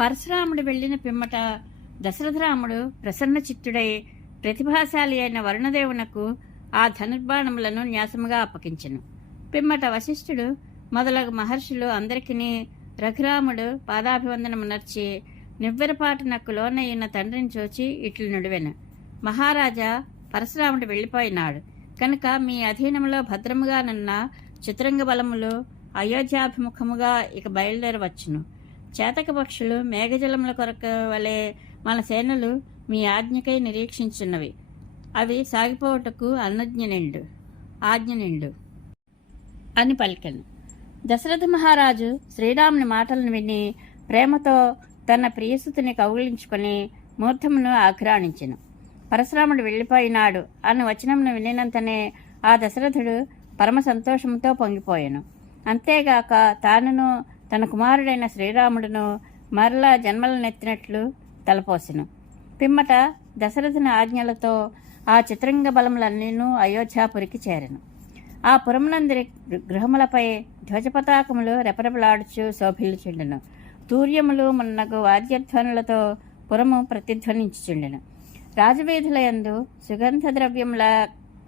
పరశురాముడు వెళ్ళిన పిమ్మట దశరథరాముడు ప్రసన్న చిత్తుడై ప్రతిభాశాలి అయిన వరుణదేవునకు ఆ ధనుర్బాణములను న్యాసముగా అప్పగించెను. పిమ్మట వశిష్ఠుడు మొదలగు మహర్షులు అందరికీ రఘురాముడు పాదాభివందనము నర్చి నివ్వెరపాటునకు లోనయ్యున్న తండ్రిని చూచి ఇట్లు నుడివెను. మహారాజా పరశురాముడు వెళ్ళిపోయినాడు. కనుక మీ అధీనంలో భద్రముగానున్న చిత్రంగ బలములు అయోధ్యాభిముఖముగా ఇక బయలుదేరవచ్చును. చేతక పక్షులు మేఘజలముల కొరకు వలె మన సేనలు మీ ఆజ్ఞకై నిరీక్షించున్నవి. అవి సాగిపోవటకు అన్నజ్ఞ నిండు ఆజ్ఞ నిండు. అని పలికెను. దశరథ మహారాజు శ్రీరాముని మాటలను విని ప్రేమతో తన ప్రియసుతిని కౌగిలించుకొని మూర్ధమును ఆఘ్రాణించెను. పరశురాముడు వెళ్ళిపోయినాడు అన్న వచనమును వినినంతనే ఆ దశరథుడు పరమ సంతోషంతో పొంగిపోయాను. అంతేగాక తానును తన కుమారుడైన శ్రీరాముడును మరలా జన్మలనెత్తినట్లు తలపోసెను. పిమ్మట దశరథుని ఆజ్ఞలతో ఆ చిత్రంగ బలములన్నీను అయోధ్యాపురికి చేరెను. ఆ పురమునందరి గృహములపై ధ్వజపతాకములు రెపరెపలాడుచు శోభిల్చుండెను తూర్యములు మున్నగు వాద్యధ్వనులతో పురము ప్రతిధ్వనించుచుండెను. రాజవీధుల యందు సుగంధ ద్రవ్యముల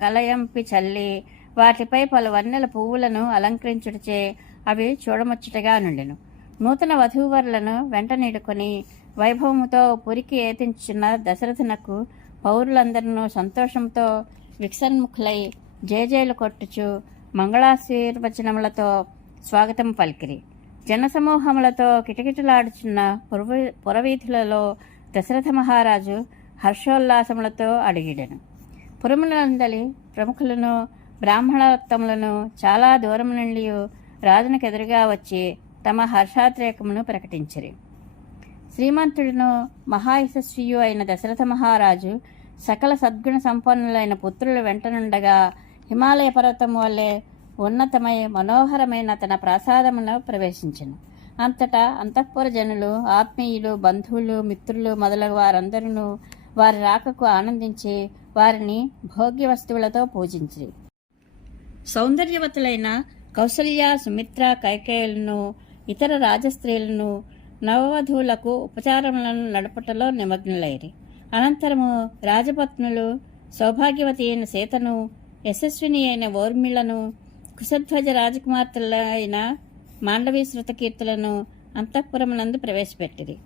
కలయంపి చల్లి వాటిపై పలు వన్నెల పువ్వులను అలంకరించుటచే అవి చూడముచ్చటగా నుండెను. నూతన వధూవరులను వెంటనేడుకొని వైభవముతో పురికి ఏతించున్న దశరథునకు పౌరులందరూ సంతోషంతో విక్సన్ముఖులై జేజేలు కొట్టుచు మంగళాశీర్వచనములతో స్వాగతం పలికిరి. జనసమూహములతో కిటకిటలాడుచున్న పురవ పురవీధులలో దశరథ మహారాజు హర్షోల్లాసములతో అడిగిడెను. పురములందలి ప్రముఖులను బ్రాహ్మణోత్తములను చాలా దూరం నుండి రాజునకు ఎదురుగా వచ్చి తమ హర్షాత్రేకమును ప్రకటించిరి. శ్రీమంతుడును మహాయశస్వియు అయిన దశరథ మహారాజు సకల సద్గుణ సంపన్నులైన పుత్రులు వెంటనుండగా హిమాలయ పర్వతం వల్లే ఉన్నతమై మనోహరమైన తన ప్రసాదమును ప్రవేశించను. అంతటా అంతఃపుర జనులు ఆత్మీయులు బంధువులు మిత్రులు మొదలగు వారందరూ వారి రాకకు ఆనందించి వారిని భోగ్య వస్తువులతో పూజించిరి. సౌందర్యవతులైన కౌసల్య సుమిత్ర కైకేయులను ఇతర రాజస్త్రీలను నవవధువులకు ఉపచారములను నడపటలో నిమగ్నులైరి. అనంతరము రాజపత్నులు సౌభాగ్యవతి అయిన సీతను యశస్విని అయిన ఓర్మిళ్ళను కుశధ్వజ రాజకుమార్తెలైన మాండవీ శృతకీర్తులను అంతఃపురమునందు ప్రవేశపెట్టిరి.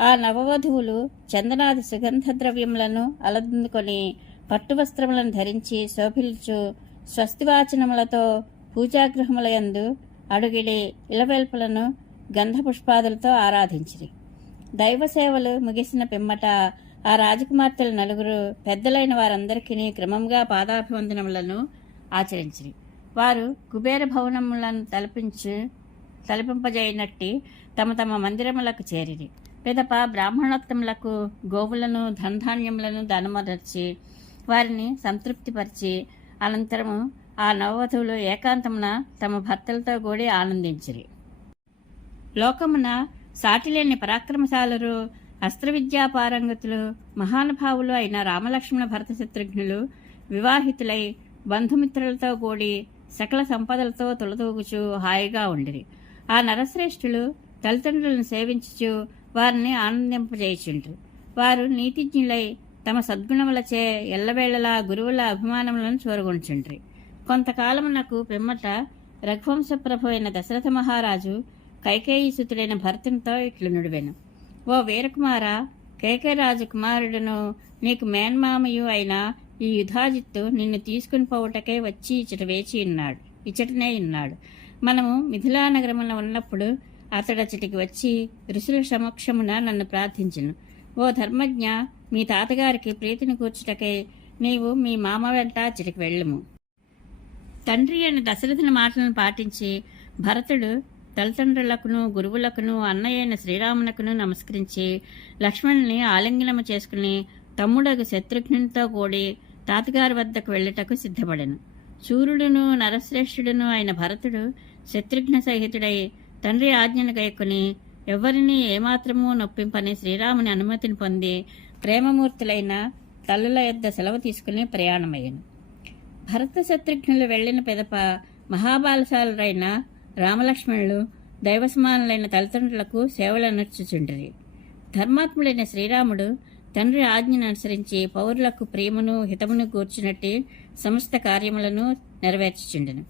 ఆ నవవధువులు చందనాది సుగంధ ద్రవ్యములను అలదుకొని పట్టు వస్త్రములను ధరించి శోభిల్చు స్వస్తివాచనములతో పూజాగృహములయందు అడుగిడి ఇలవెల్పులను గంధ పుష్పాదులతో ఆరాధించిరి. దైవ సేవలు ముగిసిన పిమ్మట ఆ రాజకుమార్తెల నలుగురు పెద్దలైన వారందరికీ క్రమంగా పాదాభివందనములను ఆచరించిరి. వారు కుబేర భవనములను తలపించు తలపింపజేయనట్టి తమ తమ మందిరములకు చేరిరి. పిదప బ్రాహ్మణోత్తములకు గోవులను ధనధాన్యములను దానమరచి వారిని సంతృప్తిపరిచి అనంతరము ఆ నవవధువులు ఏకాంతమున తమ భర్తలతో కూడి ఆనందించిరి. లోకమున సాటిలేని పరాక్రమశాలురు అస్త్రవిద్యా పారంగతులు మహానుభావులు అయిన రామలక్ష్మణ భరత శత్రుఘ్నులు వివాహితులై బంధుమిత్రులతో కూడి సకల సంపదలతో తొలతూగుచు హాయిగా ఉండిరి. ఆ నరశ్రేష్ఠులు తల్లిదండ్రులను సేవించుచు వారిని ఆనందింపజేయుచుండ్రు. వారు నీతిజ్ఞులై తమ సద్గుణములచే ఎల్లవేళలా గురువుల అభిమానములను చూరగొంచుండ్రి. కొంతకాలమునకు పిమ్మట రఘువంశప్రభు అయిన దశరథ మహారాజు కైకేయీసుతుడైన భరతునితో ఇట్లు నుడివెను. ఓ వీరకుమార కేకేరాజు కుమారుడును నీకు మేన్మామయు అయిన ఈ యుధాజిత్తు నిన్ను తీసుకుని పోవుటకే వచ్చి ఇచ్చట వేచి ఉన్నాడు ఇచ్చటనే ఉన్నాడు. మనము మిథిలా నగరములో ఉన్నప్పుడు అతడచ్చటికి వచ్చి ఋషుల సమక్షమున నన్ను ప్రార్థించను. ఓ ధర్మజ్ఞ మీ తాతగారికి ప్రీతిని కూర్చుటకై నీవు మీ మామ వెంట అచ్చటికి వెళ్ళము. తండ్రి అయిన దశరథుని మాటలను పాటించి భరతుడు తల్లిదండ్రులకును గురువులకును అన్నయ్యైన శ్రీరామునకును నమస్కరించి లక్ష్మణుని ఆలింగనము చేసుకుని తమ్ముడగు శత్రుఘ్నునితో కూడి తాతగారి వద్దకు వెళ్ళుటకు సిద్ధపడెను. సూర్యుడును నరశ్రేష్ఠుడును అయిన భరతుడు శత్రుఘ్న సహితుడై తండ్రి ఆజ్ఞను గైకొని ఎవరిని ఏమాత్రమూ నొప్పింపని శ్రీరాముని అనుమతిని పొంది ప్రేమమూర్తులైన తల్లుల యొద్ద సెలవు తీసుకుని ప్రయాణమయ్యను. భరత శత్రుఘ్నులు వెళ్ళిన పెదప మహాబాలసాలరైన రామలక్ష్మణులు దైవసమానులైన తల్లిదండ్రులకు సేవలు అనర్చుచుండ్రి ధర్మాత్ముడైన శ్రీరాముడు తండ్రి ఆజ్ఞను అనుసరించి పౌరులకు ప్రేమను హితమును కూర్చున్నట్టు సమస్త కార్యములను నెరవేర్చుచుండెను.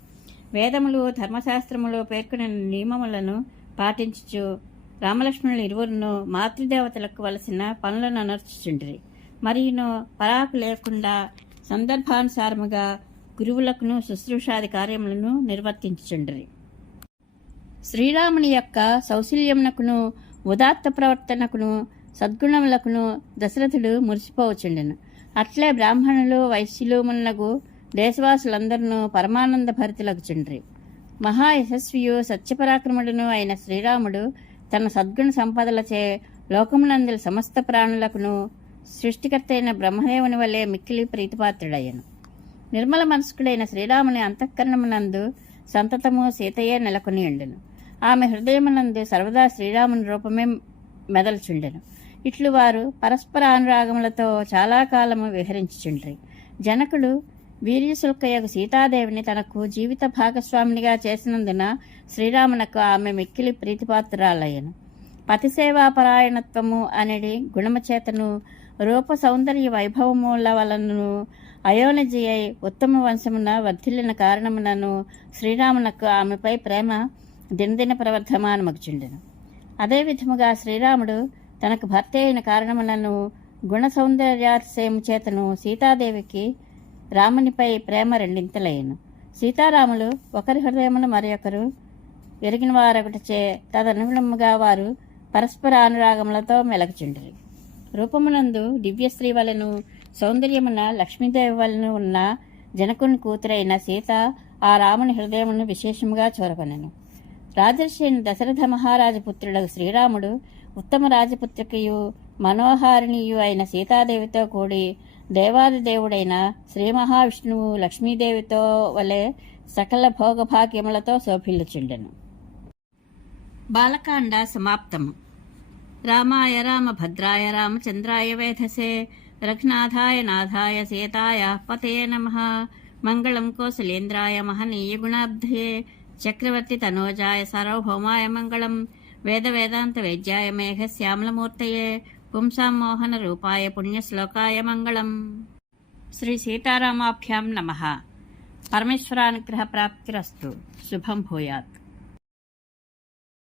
వేదములు ధర్మశాస్త్రములు పేర్కొనిన నియమములను పాటించుచు రామలక్ష్మణులు ఇరువురును మాతృదేవతలకు వలసిన పనులను అనర్చుచుండ్రి. మరియును పరాకు లేకుండా సందర్భానుసారముగా గురువులకును శుశ్రూషాది కార్యములను నిర్వర్తించుండ్రి శ్రీరాముని యొక్క సౌశల్యమునకును ఉదాత్త ప్రవర్తనకును సద్గుణములకును దశరథుడు మురిసిపోవచుండెను అట్లే బ్రాహ్మణులు వైశ్యులు మున్నగు దేశవాసులందరూ పరమానంద భరితులగుచుండ్రి. మహా యశస్వియు సత్యపరాక్రముడును అయిన శ్రీరాముడు తన సద్గుణ సంపదలచే లోకమునందుల సమస్త ప్రాణులకును సృష్టికర్త అయిన బ్రహ్మదేవుని వలె మిక్కిలి ప్రీతిపాత్రుడయ్యను. నిర్మల మనస్కుడైన శ్రీరాముని అంతఃకరణమునందు సంతతము సీతయే నెలకొని ఉండెను. ఆమె హృదయమునందు సర్వదా శ్రీరాముని రూపమే మెదల్చుండెను. ఇట్లు వారు పరస్పర అనురాగములతో చాలా కాలము విహరించుచుండ్రి. జనకుడు వీర్యశుల్కయ్యకు సీతాదేవిని తనకు జీవిత భాగస్వామినిగా చేసినందున శ్రీరామునకు ఆమె మిక్కిలి ప్రీతిపాత్రురాలయ్యను. పతిసేవాపరాయణత్వము అనేది గుణమచేతను రూప సౌందర్య వైభవముల వలనను అయోనిజి అయి ఉత్తమ వంశమున వర్ధిల్లిన కారణమునను శ్రీరామునకు ఆమెపై ప్రేమ దినదిన ప్రవర్ధమానమగుచుండెను. అదే విధముగా శ్రీరాముడు తనకు భర్త అయిన కారణములను గుణ సౌందర్యాతిశయము చేతను సీతాదేవికి రామునిపై ప్రేమ రెండింతలయ్యను. సీతారాములు ఒకరి హృదయమును మరొకరు ఎరిగిన వారొకటిచే తదనుగుణముగా వారు పరస్పర అనురాగములతో మెలగచుండ్రి. రూపమునందు దివ్యశ్రీ వలను సౌందర్యమున లక్ష్మీదేవి వలన ఉన్న జనకుని కూతురైన సీత ఆ రాముని హృదయమును విశేషముగా చూరగొనెను రాజర్షిని దశరథ మహారాజు పుత్రుడు శ్రీరాముడు ఉత్తమ రాజపుత్రికయు మనోహారిణియు అయిన సీతాదేవితో కూడి దేవాది దేవుడైన శ్రీ మహావిష్ణువు లక్ష్మీదేవితో వలె సకల భోగభాగ్యములతో శోభిల్లుచుండెను. బాలకాండ సమాప్తము. రామాయ రామభద్రాయ రామచంద్రాయ వేధసే. రఘునాథాయ నాథాయ సీతాయ పతే నమ. మంగళం కోసలేంద్రాయ మహనీయ గుణాబ్ధే చక్రవర్తి తనోజాయ సార్వభౌమాయ మంగళం. వేద వేదాంత వైద్యాయ మేఘ శ్యామలమూర్తయే పుంసామోహన రూపాయ పుణ్యశ్లోకాయ మంగళం. శ్రీ సీతారామాభ్యాం నమ. పరమేశ్వరానుగ్రహ ప్రాప్తిరస్తు శుభం భూయాత్.